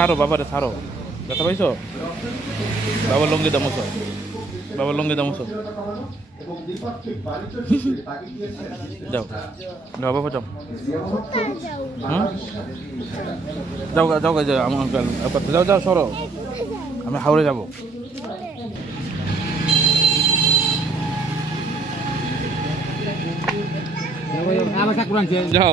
ছাড়ো বাবারে ছাড়ো, ব্যথা পাইছো? বাবার লঙ্গি দামছো, বাবার লঙ্গি দামছো। যাও যাও বাবা যাও। হুম যাও যাও যাও আমার যাও যাও সরো, আমি হাওড়ে যাবো। যাও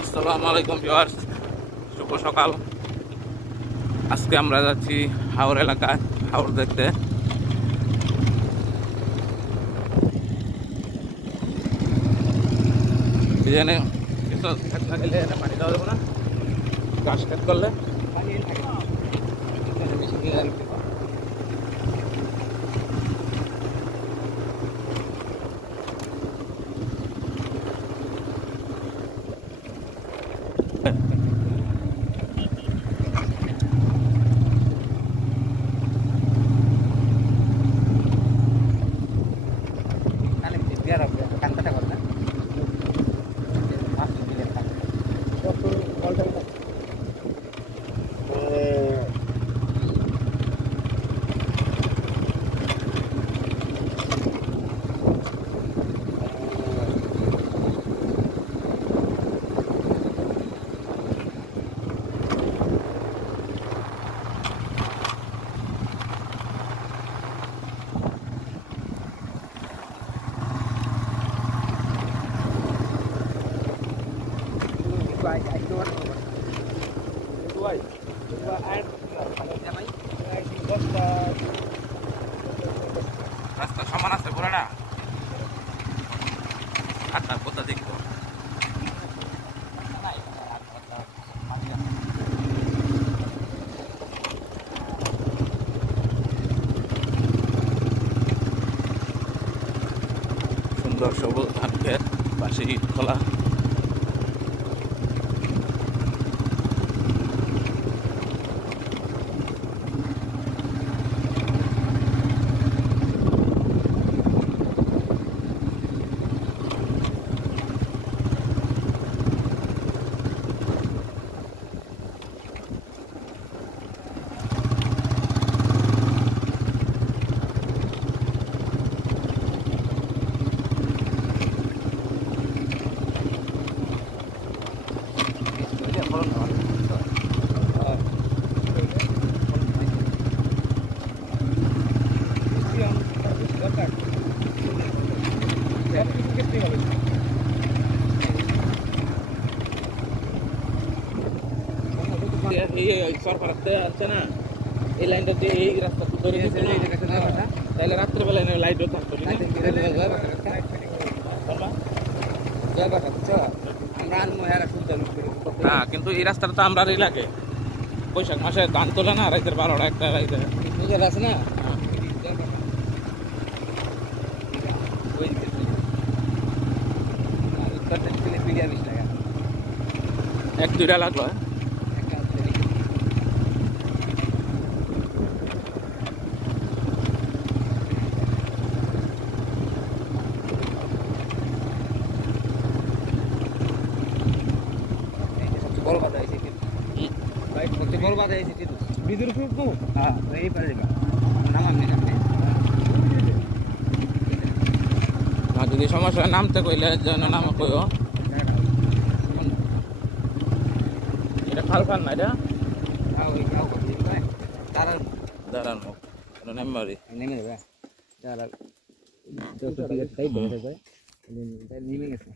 আসসালামু আলাইকুম ভিউয়ার্স, শুভ সকাল। আজকে আমরা যাচ্ছি হাওড় এলাকায় হাওড় দেখতে। এখানে কিছু খেত না গেলে পানি দেওয়া যাবে না, ঘাস খেত করলে রাস্তা সমান আছে পুরোটা। আচ্ছা কোথা দেখবো সুন্দর সবুজ ধান ক্ষেত, পাশে ইট খোলা। সরকার আছে না, এই লাইনটা দিয়ে এই রাস্তা ধরে তাহলে রাত্রেবেলা লাইটও থাকতো না। কিন্তু এই রাস্তাটা তো আমরা লাগে বৈশাখ মাসে ধান তোলে না, রাইতের 12টা 1টা রাইতে আছে না। এক দুইটা লাগলো যদি সমস্যা নামতে কইলে যেন নাম কইও। এটা খাল খান না, এটা দাঁড়ান মুখ নেমবাড়ি নেমে যাবে। নেমে গেছে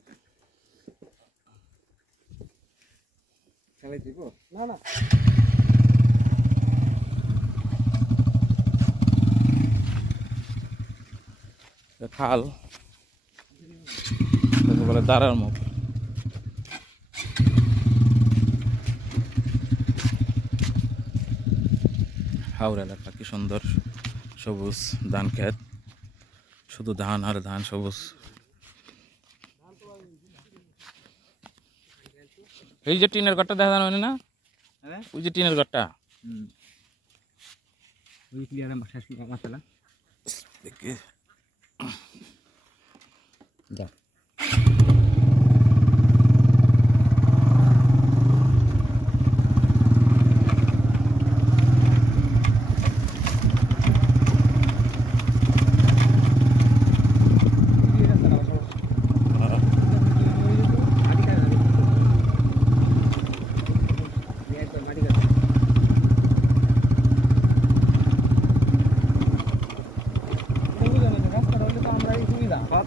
না না খাল বলে দাঁড়ার মুখ। হাওড় এলাকা কি সুন্দর সবুজ ধান ক্ষেত, শুধু ধান আর ধান, সবুজ। এই যে টিনের ঘরটা দেখা জানো না, ওই যে টিনের ঘরটা ওই ক্লিয়ার শেষ মাসালা দেখি যা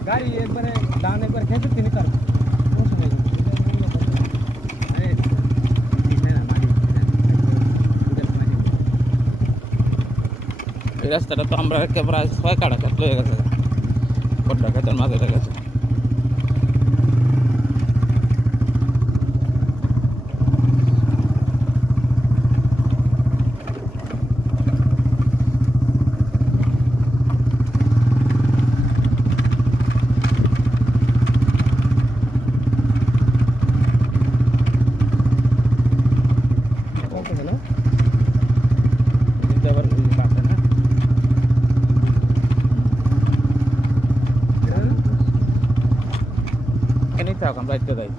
গাড়ি একবারে ডান একবার খেতে তিনি তার এই রাস্তাটা তো আমরা প্রায় 6 কাটা ক্ষেত হয়ে গেছে বড় ক্ষেতের মাঝে গেছে এখন বাইতে যাই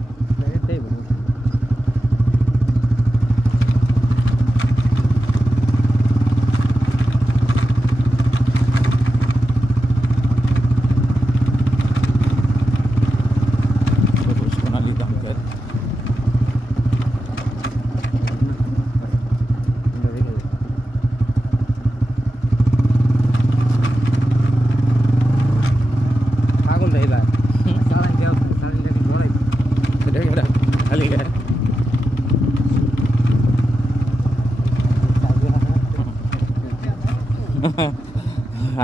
সোনালি দামকের পাগল রে এলা সারান দেও সারান দেখি বড়াই এটা খালি গে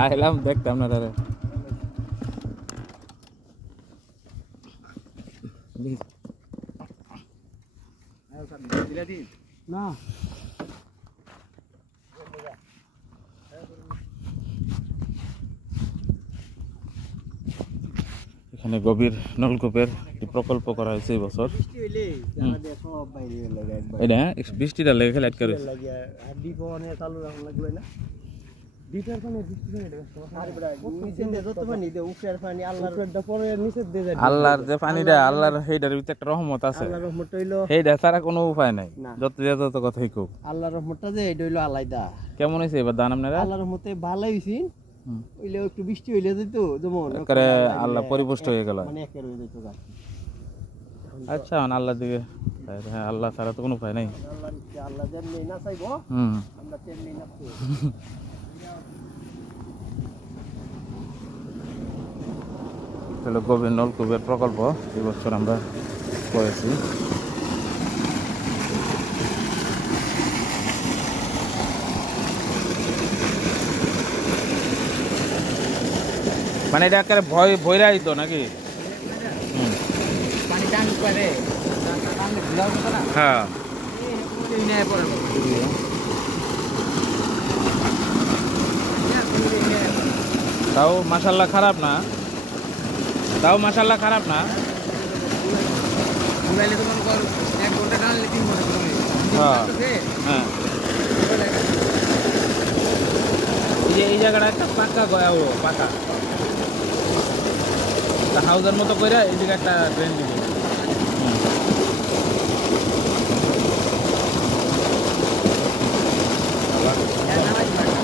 আইলাম দেখতাম না রে না এখানে গভীর নলকূপের একটি প্রকল্প করা হয়েছে এই বছর এটা বৃষ্টিটা লেগে খেলে আটকে রয়েছে আল্লাহর যে পানিটা আল্লাহর সেইটার ভিতরে একটা রহমত আছে সেইটা ছাড়া কোনো উপায় নাই যত যত কথাই খুব আল্লাহর রহমতটা যে এটা হইলো আলাদা কেমন হয়েছে এবার দান আপনারা আল্লাহর রহমতে ভালোই হইছে ওইলে একটু বৃষ্টি হইলে যেত যেমন একেবারে আল্লাহ পরিপুষ্ট হয়ে গেল মানে একের হয়ে যেত গাছ আচ্ছা আল্লাহর দিকে হ্যাঁ আল্লাহ ছাড়া তো কোনো উপায় নাই আল্লাহর ইচ্ছা আল্লাহ যেমনি না চাইবো আমরা তেমনি না হলো গভীর নলকূপের প্রকল্প এবছর আমরা করেছি মানে এটা একেবারে ভয়রা আইতো নাকি পানি টান করে হ্যাঁ তাও মাশাআল্লাহ খারাপ না তাও মাশাআল্লাহ খারাপ না মোবাইলে তো মনে কর 1 ঘন্টা টানলে 3 ঘন্টা করে হ্যাঁ হ্যাঁ এই জায়গাটা একটা পাকা পাকা হাউজের মতো করে এই দিকে একটা ড্রেন দিবে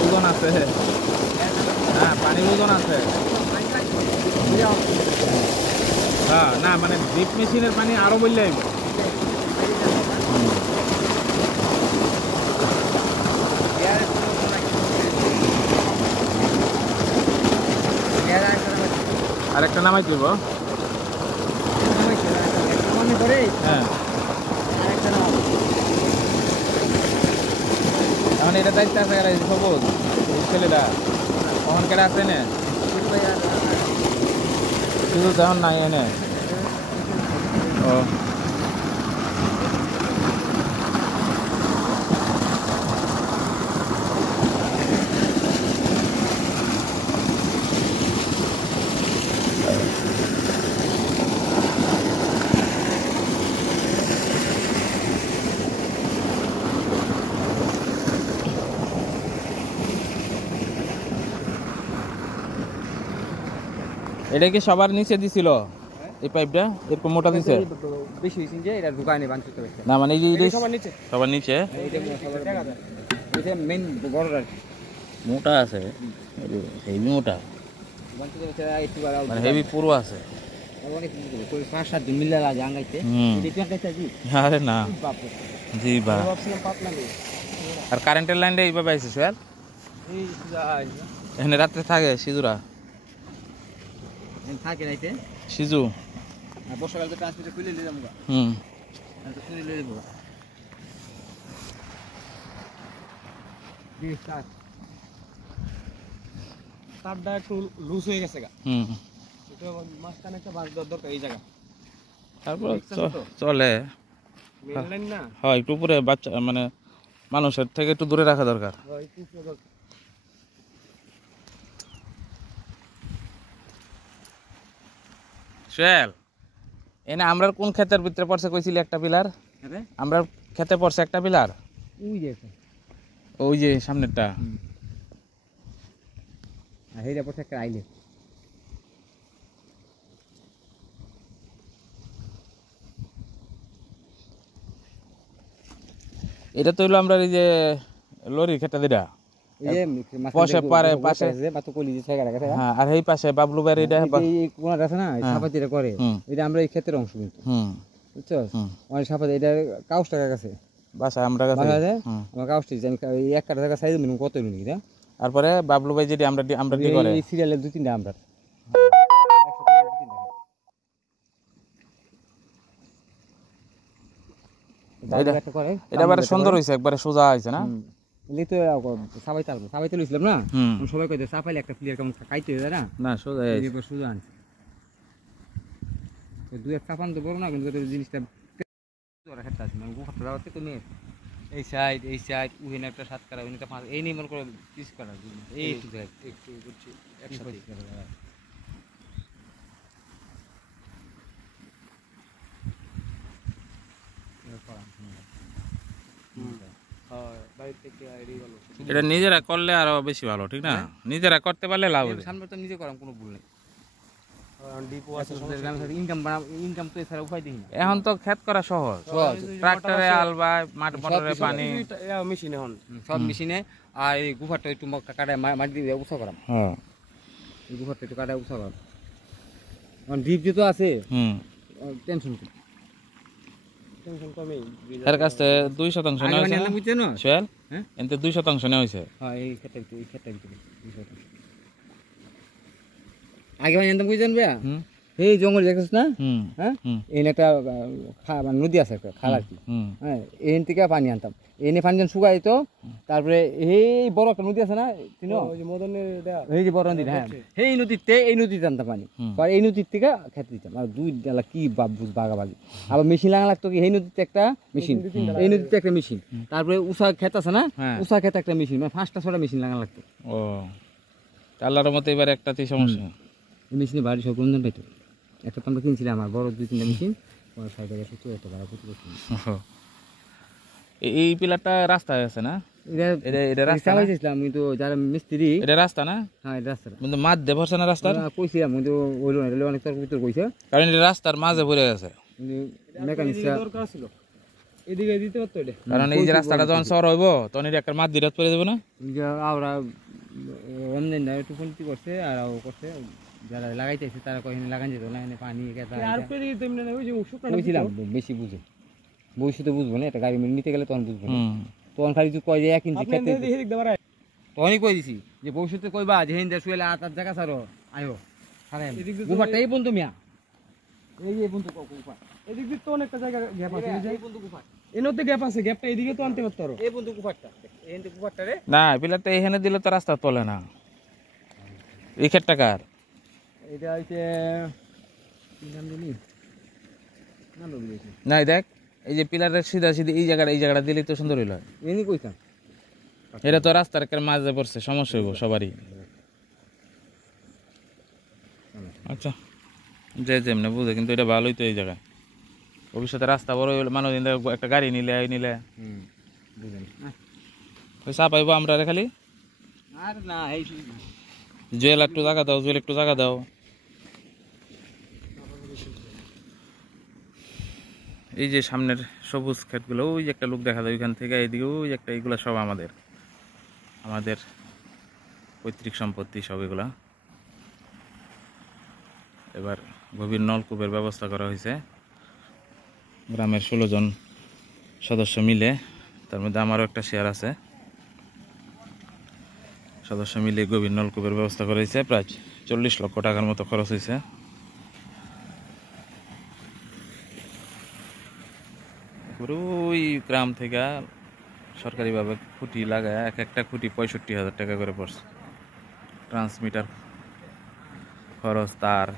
ওজন আছে হ্যাঁ পানির ওজন আছে হ্যাঁ না মানে ডিপ মেশিনের পানি আরো বললে আরেকটা নামাই দিব হ্যাঁ এখন এটা দায়িত্ব আছে সবুজ ছেলেটা কখন কেটে আছে না শুধু তখন নাই এনে ও এটা কি সবার নিচে দিছিল এই পাইপটা এরকম মোটা দিছে বেশি হইছে যে এটা দোকানে বানতে হবে না মানে এই যে সবার নিচে সবার নিচে এটা মেইন বড় আর মোটা আছে হেভি মোটা বানতে হবে একটু আর মানে হেভি পুরো আছে অনেক কই 5-7 দিন মিলা লাগে আঙ্গাইতে এটা কি কাছে জি আরে না বাপ জি বা ভাবছিলাম পাতলা নেই আর কারেন্টের লাইনটা এইভাবে আইছে সোহেল এই যাই এখানে রাত্রে থাকে সিজুরা থাকে নাইতে সিজু আর বর্ষাকাল তো ট্রান্সমিটার খুলে নিয়ে যাবো আর তো খুলে নিয়ে যাবো তারটা একটু লুজ হয়ে গেছে গা এটা মাঝখানে একটা বাঁশ দেওয়ার দরকার এই জায়গা তারপর চলে মেনলাইন না হয় একটু উপরে বাচ্চা মানে মানুষের থেকে একটু দূরে রাখা দরকার সোহেল এনে আমরা কোন ক্ষেতের ভিতরে পড়ছে কইছিলি একটা পিলার আমরা খেতে পড়ছে একটা পিলার ওই যে সামনেরটা আর হেইটা পড়ছে একটা আইলে এটা তো হইলো আমরা এই যে লরির খেতে দিটা পাশে পারে পাশে হ্যাঁ আর এই পাশে বাবলু বাড়ি এটা এই কোনাটা আছে না সাপাতিটা করে এটা আমরা এই ক্ষেতের অংশ কিন্তু বুঝছো অনেক সাপাতি এটা কাউস টাকা কাছে বাসা আমরা কাছে আমার কাউসটি জানি এই এক কাটা টাকা সাইজ মিনিমাম কত নিই না তারপরে বাবলু ভাই যেটি আমরা ডি করে এই সিরিয়ালে 2-3টা আমরা এটা বারে সুন্দর হইছে একবারে সোজা হইছে না এলি তো সাবাইতে লইছিলাম না সবাই কইতে সাপাইলে একটা প্লেয়ার কেমন খাইতে হয়ে যায় না না সোজা এই সোজা আনছে দুই এক চাপান তো বড় না কিন্তু জিনিসটা ওরা খেতে আছে মানে গুফাটা যাওয়াতে তো নেই এই সাইড উহিনে একটা 7 কাটা উহিনে 5 এই নিয়ে মনে করো 30 কাটা এই একটু দেখ একটু বুঝছি একসাথে এটা নিজেরা করলে আরো বেশি ভালো ঠিক না নিজেরা করতে পারলে লাভ হবে সামনে তো নিজে করাম কোনো ভুল নেই ইনকাম তো এছাড়া উপায় দেখি না এখন তো ক্ষেত করা সহজ ট্রাক্টরে আলবা মাঠ মোটরে পানি মেশিন এখন সব মেশিনে আর এই গুফারটা একটু কাটায় মাটি দিয়ে উৎসাহ করাম এই গুফারটা একটু কাটায় উৎসাহ করাম এখন ডিপ যেহেতু আছে টেনশন এর কাছে 2% নেওয়া হয়েছে না সোহেল এতে 2% নেওয়া হয়েছে হ্যাঁ এই ক্ষেতটা ভিতরে 2%। আগে জানতাম বুঝছেন ভাইয়া এই জঙ্গল দেখছিস না হ্যাঁ এই একটা নদী আছে একটা খাল আর কি হ্যাঁ এখান থেকে পানি আনতাম এনে পানি যখন শুকাই তো তারপরে এই বড় একটা নদী আছে না এই যে বড় নদী হ্যাঁ এই নদীতে আনতাম পানি এই নদীর থেকে খেতে দিতাম আর দুই ডালা কি বাগাবাগি আবার মেশিন লাগা লাগতো কি এই নদীতে একটা মেশিন এই নদীতে একটা মেশিন তারপরে উষা ক্ষেত আছে না উষা ক্ষেত একটা মেশিন মানে 5টা-6টা মেশিন লাগা লাগতো ও আল্লাহর মতে এবার একটাতেই সমস্যা মেশিনে বাড়ি সব রঞ্জন পাইতো একটা তো আমরা কিনছিলাম আমার বড় 2-3টা মেশিন 60,000 একটা ভাড়া প্রতি বছর এই পিলারটা রাস্তায় আছে না এটা রাস্তা চালাইছিলাম কিন্তু যারা মিস্ত্রি এটা রাস্তা না হ্যাঁ এটা রাস্তা কিন্তু মাঝ দিয়ে ভরছে না রাস্তার কইছিলাম কিন্তু ওইলো না এটা অনেক তর্ক বিতর্ক কইছে কারণ এটা রাস্তার মাঝে ভরে গেছে কিন্তু মেকানিকটা দরকার ছিল এদিকে দিতে পারতো এটা কারণ এই যে রাস্তাটা যখন সর হইব তখন এটা একটা মাঝ দিয়ে পড়ে যাবে না আমরা রমজান না একটু ফোনটি করছে আর করছে যারা লাগাইতেছে তারা কখনো লাগান যেত না পানি বুঝছিলাম বেশি বুঝে ভবিষ্যতে বুঝবো না একটা গাড়ি নিতে গেলে তখন বুঝবো তখন খালি তুই কয় যে 1 ইঞ্চি খেতে তখনই কই দিছি যে ভবিষ্যতে কইবা যে হিন্দে শুয়েলে 8 জায়গা ছাড়ো আয়ো গুফাটা এই বন্ধু মিয়া এই যে বন্ধু গুফা এদিক দিয়ে তো অনেকটা জায়গা গ্যাপ আছে এই বন্ধু গুফা এনতে গ্যাপ আছে গ্যাপটা এদিকে তো আনতে পারতো এই বন্ধু গুফাটা এই গুফাটা রে না পিলারটা এখানে দিলে তো রাস্তা তোলে না এই ক্ষেতটা কার এটা হইছে নাম জানি নাম বলেছি না দেখ এই যে পিলারের সিধা সিধা এই জায়গাটা দিলেই তো সুন্দর হইল এনি কইতাম এটা তো রাস্তার মাঝে পড়ছে সমস্যা হইব সবারই আচ্ছা যে যেমনি বুঝে কিন্তু এটা ভালোই তো এই জায়গায় ভবিষ্যতে রাস্তা বড় হইলে মানুষ একটা গাড়ি নিলে বুঝেন পয়সা পাইবো আমরা খালি আর না এই জুয়েল একটু জায়গা দাও এই যে সামনের সবুজ ক্ষেতগুলো, ওই যে একটা লোক দেখা যায় ওইখান থেকে, এইদিকে ওই একটা, এইগুলো সব আমাদের পৈতৃক সম্পত্তি সব এগুলা। এবার গভীর নলকূপের ব্যবস্থা করা হয়েছে গ্রামের 16 জন সদস্য মিলে, তার মধ্যে আমারও একটা শেয়ার আছে। সদস্য মিলে গভীর নলকূপের ব্যবস্থা করা হয়েছে, প্রায় 40 লক্ষ টাকার মতো খরচ হয়েছে। ওই গ্রাম থেকে সরকারিভাবে খুঁটি লাগায়, এক একটা খুঁটি 65,000 টাকা করে পড়ছে। ট্রান্সমিটার খরচ, তার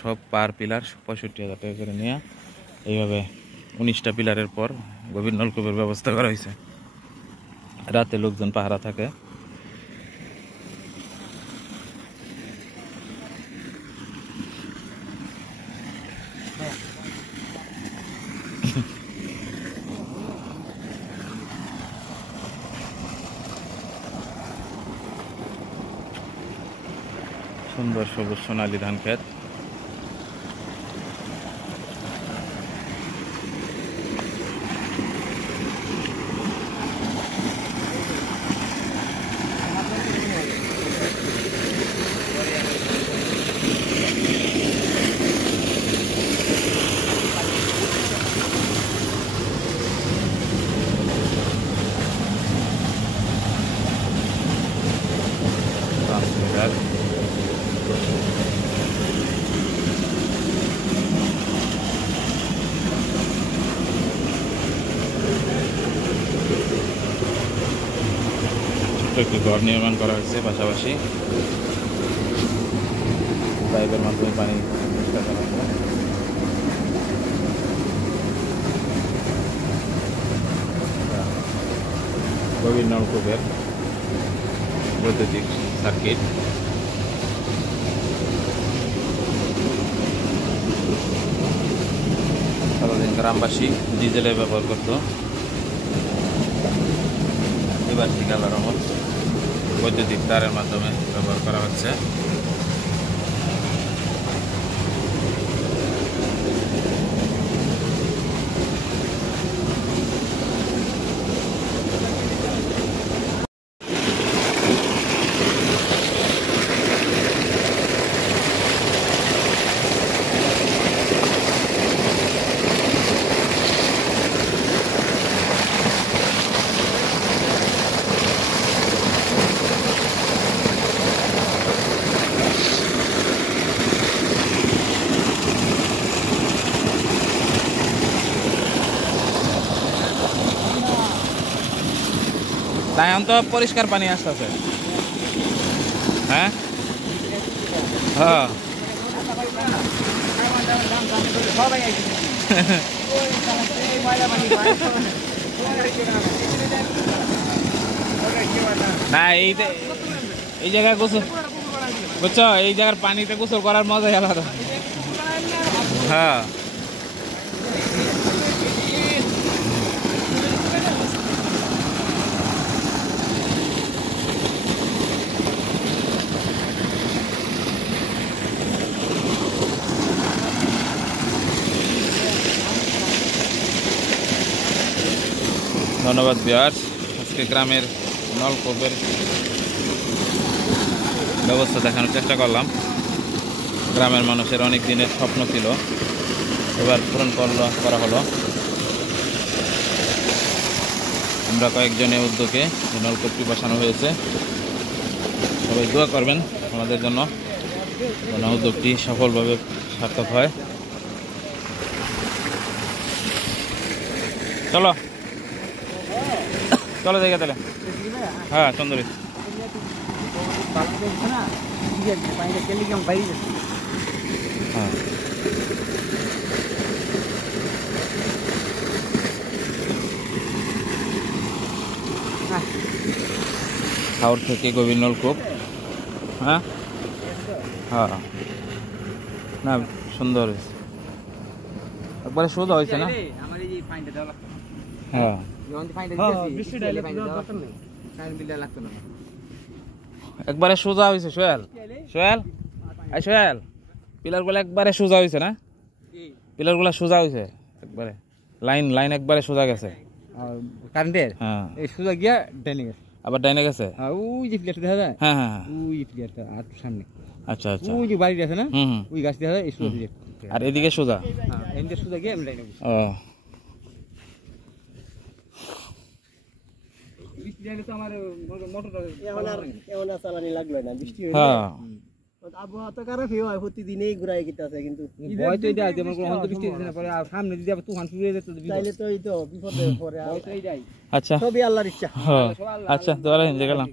সব পার পিলার 65,000 টাকা করে নিয়ে এইভাবে 19টা পিলারের পর গভীর নলকূপের ব্যবস্থা করা হয়েছে। রাতে লোকজন পাহারা থাকে। সুন্দর সবুজ সোনালী ধান ক্ষেত। ট্রান্সমিটার, একটি ঘর নির্মাণ করা হয়েছে, পাশাপাশি পাইপের মাধ্যমে পানি পরিষ্কার করা হয়েছে। গভীর নলকূপের বৈদ্যুতিক সার্কিট। সারাদিন গ্রামবাসী ডিজেলের ব্যবহার করত, এবার থেকে আল্লাহর রহমত বৈদ্যুতিক তারের মাধ্যমে ব্যবহার করা হচ্ছে। তাই এখন তো পরিষ্কার পানি আসতেছে। হ্যাঁ হ্যাঁ না, এই জায়গায় গোসল বুঝছো, এই জায়গার পানিতে গোসল করার মজাই আলাদা। হ্যাঁ ধন্যবাদ ভিউয়ার্স। আজকে গ্রামের নলকূপের ব্যবস্থা দেখানোর চেষ্টা করলাম। গ্রামের মানুষের অনেক দিনের স্বপ্ন ছিল, এবার পূরণ করা হলো। আমরা কয়েকজনের উদ্যোগে নলকূপটি বসানো হয়েছে। সবাই দোয়া করবেন আমাদের জন্য, যেন উদ্যোগটি সফলভাবে সার্থক হয়। চলো চলো জায়গা তাহলে। হ্যাঁ সুন্দরী। হ্যাঁ হাওড় থেকে গভীর নলকূপ। হ্যাঁ হ্যাঁ না সুন্দর হয়েছে, একবারে সোজা হয়েছে না। হ্যাঁ একবারে সোজা হয়েছে। সোহেল সোহেল সোহেল পিলার গুলা একবারে সোজা হয়েছে না, পিলার গুলা সোজা হয়েছে একবারে। লাইন লাইন একবারে সোজা গেছে কারেন্টের হ্যাঁ এই সোজা গিয়া ডাইনে গেছে আবার ডাইনে গেছে ওই যে প্লেটটা দেখা যায় হ্যাঁ হ্যাঁ হ্যাঁ ওই প্লেটটা আর সামনে আচ্ছা আচ্ছা ওই যে বাড়িটা আছে না হুম হুম ওই গাছ দেখা যায় এই সোজা দিয়ে আর এদিকে সোজা এন্ডে সোজা গিয়ে আমি ডাইনে গেছি ও বৃষ্টি দিলে তো আমার মোটরটা এমন আর চালানি লাগলো না বৃষ্টি হ্যাঁ আবহাওয়া তো খারাপ হয় প্রতিদিনই ঘুরাই গিতেছে কিন্তু ভয় তো এটা যেমন কোনো হন্ত বৃষ্টি দিছে না পরে আর সামনে যদি আবার তুফান শুরু হয়ে যেত তাইলে তো এই তো বিপদে পড়ে ভয় তো এইটাই আচ্ছা সবই আল্লাহর ইচ্ছা হ্যাঁ আচ্ছা দোয়া রাখেন যে গেলাম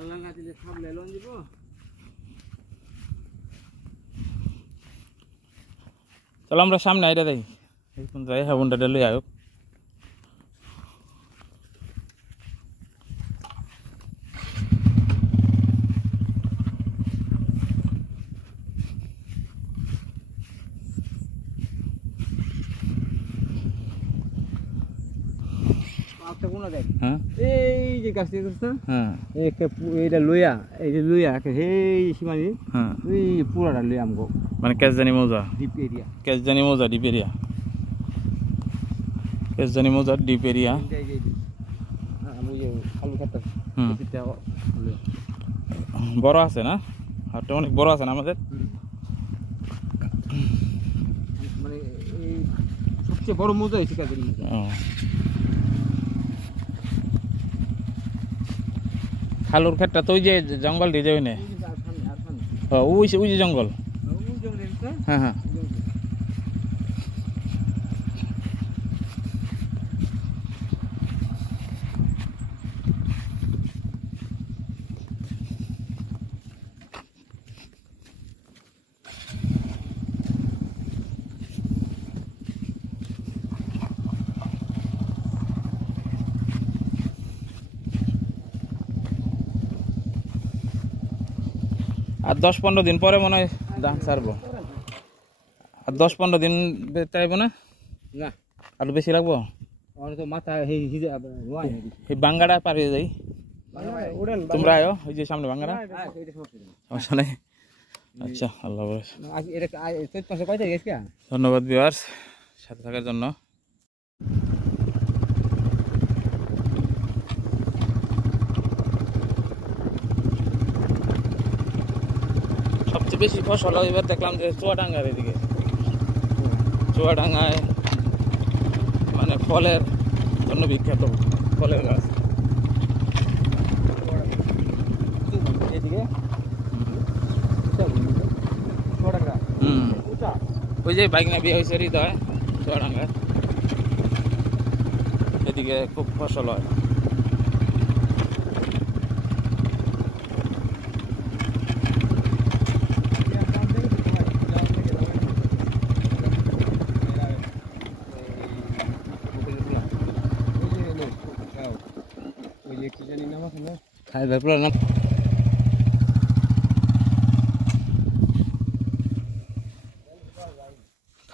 আল্লাহ না দিলে সামনে লোন দিব চলো আমরা সামনে আইটা দেই এই কোন যাই হাবুনটা লই আয়ো একটা কোন দেখ হ্যাঁ এই যে গাছ দিয়ে করছ হ্যাঁ একটা এইটা লইয়া এই যে লইয়া এই সীমানি হ্যাঁ ওই পুরাটা লইয়া আমগো মানে কেজজানি মৌজা ডিপ এরিয়া কেজজানি মৌজা ডিপ এরিয়া কেজজানি মৌজা ডিপ এরিয়া আমি যে আলু খেতে হুম বড় আছে না হাটটা অনেক বড় আছে না আমাদের মানে এই সবচেয়ে বড় মজা হয়েছে কাজের মধ্যে ও খালুর ক্ষেতটা তো ওই যে জঙ্গল দিয়ে যাবে না ওই যে জঙ্গল হ্যাঁ হ্যাঁ আর 10-15 দিন পরে মনে হয় ধান ছাড়বো আর 10-15 দিন চাইবো না না আরো বেশি লাগবো আমার তো মাথা এই বাঙ্গাটা পারিয়ে যাই তোমরা আয়ো ওই যে সামনে বাঙ্গাটা সমস্যা নেই আচ্ছা আল্লাহ হাফেজ ধন্যবাদ ভিউয়ার্স সাথে থাকার জন্য সবচেয়ে বেশি ফসল এবার দেখলাম যে চুয়াডাঙ্গার এদিকে চুয়াডাঙ্গায় মানে ফলের জন্য বিখ্যাত ফলের গাছ ওই যে বাইক না বিয়ে হয়েছে হৃদয় চুয়াডাঙ্গায় এদিকে খুব ফসল হয়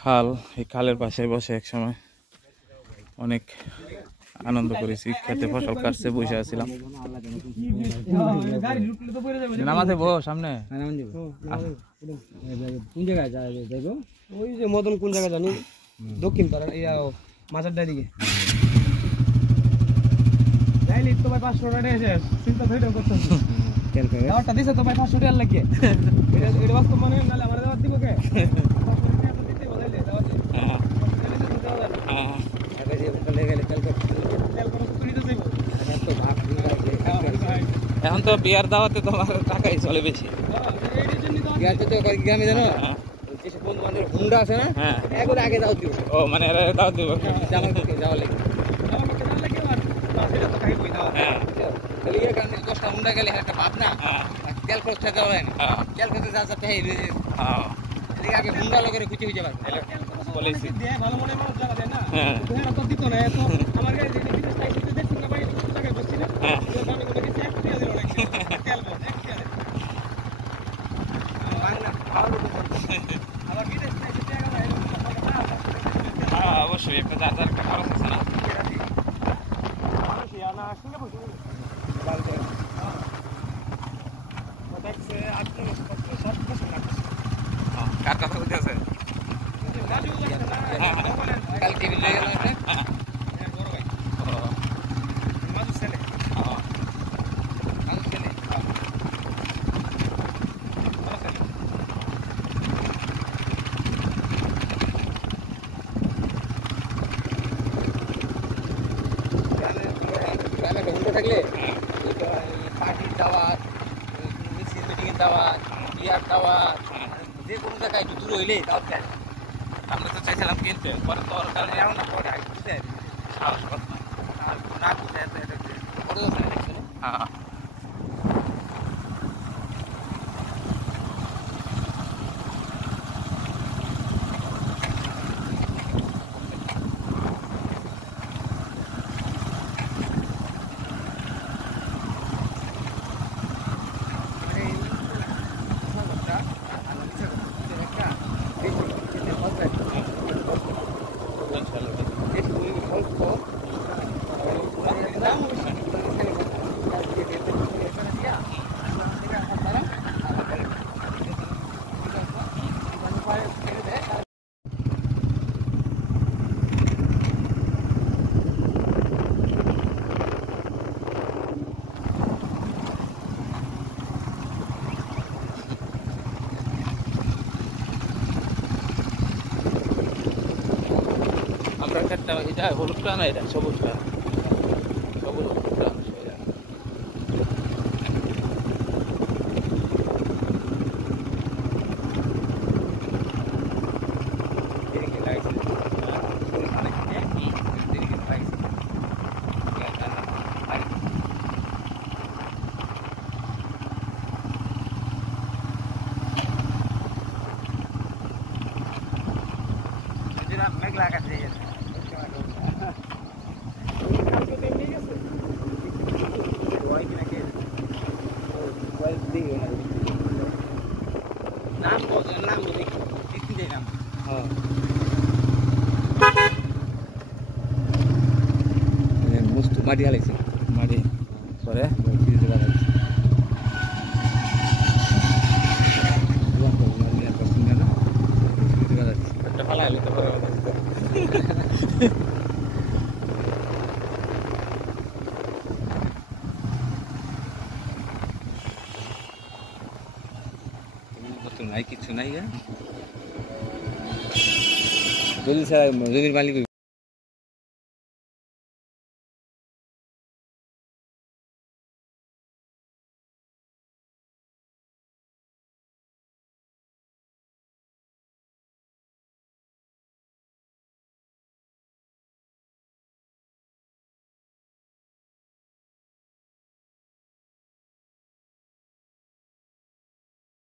খাল এই খালের পাশে বসে এক সময় অনেক আনন্দ করেছি খেতে ফসল কাটছে বসে আছিলাম নামাতে বো সামনে কোন জায়গায় যাইবো ওই যে মদন কোন জায়গা জানি দক্ষিণ পাড়া মাজার দিকে যাইলি তো ভাই 500 টাকা এসে চিন্তা ধরে করতেছি দাওয়াটা দিছে তো ভাই 500 টাকা লাগে এটা বাস্তব মানে নালে আমারে দাওয়াত দিব কে এখন তো বিয়ার দাওয়াতে তোমার টাকাই চলে বেশি গ্রামে জানো হুন্ডা আছে না একবার আগে দাও দিব ও মানে দাওয়াত দিব যাওয়া লাগে দশটা হুন্ডা গেলে একটা পাপ না তেল খরচ খেতে হবে না তেল খেতে যা যাতে এদিকে আগে হুন্ডা লোকের খুঁজে খুঁজে পাবে বলেছি ভালো মনে মানুষ জায়গা দেয় না তো দিত না তো আমার গাড়ি দেখছি না ভাই টাকা বসছি না আমি কোনো কিছু এক টাকা দিল না তেল বল এক টাকা আবার কি দেখছি টাকা অবশ্যই একটা যার খরচ আছে না দেখছে 8 7 বছর থাকলে পার্টির দাওয়াত, মিছিল মিটিংয়ের দাওয়াত, বিয়ার দাওয়াত, যে কোনো জায়গায় একটু দূরে হইলে দাওয়াত দেয়। আমরা তো চাইছিলাম কিনতে, পরে তোর কারণে এমন না পরে বুঝলেন সাহস করত না বুঝে বড় কথা দেখছো না? হ্যাঁ আমরা একটা এটা হলুদটা না, এটা সবুজটা, সবুজ হলুদটা মেঘলা আকাশে নাম নাম দেখি যাই নাম মাটি হালাইছে মাটি পরে একটা ফালা হলে তো পরে নাই কিছু নাই জমির মালিক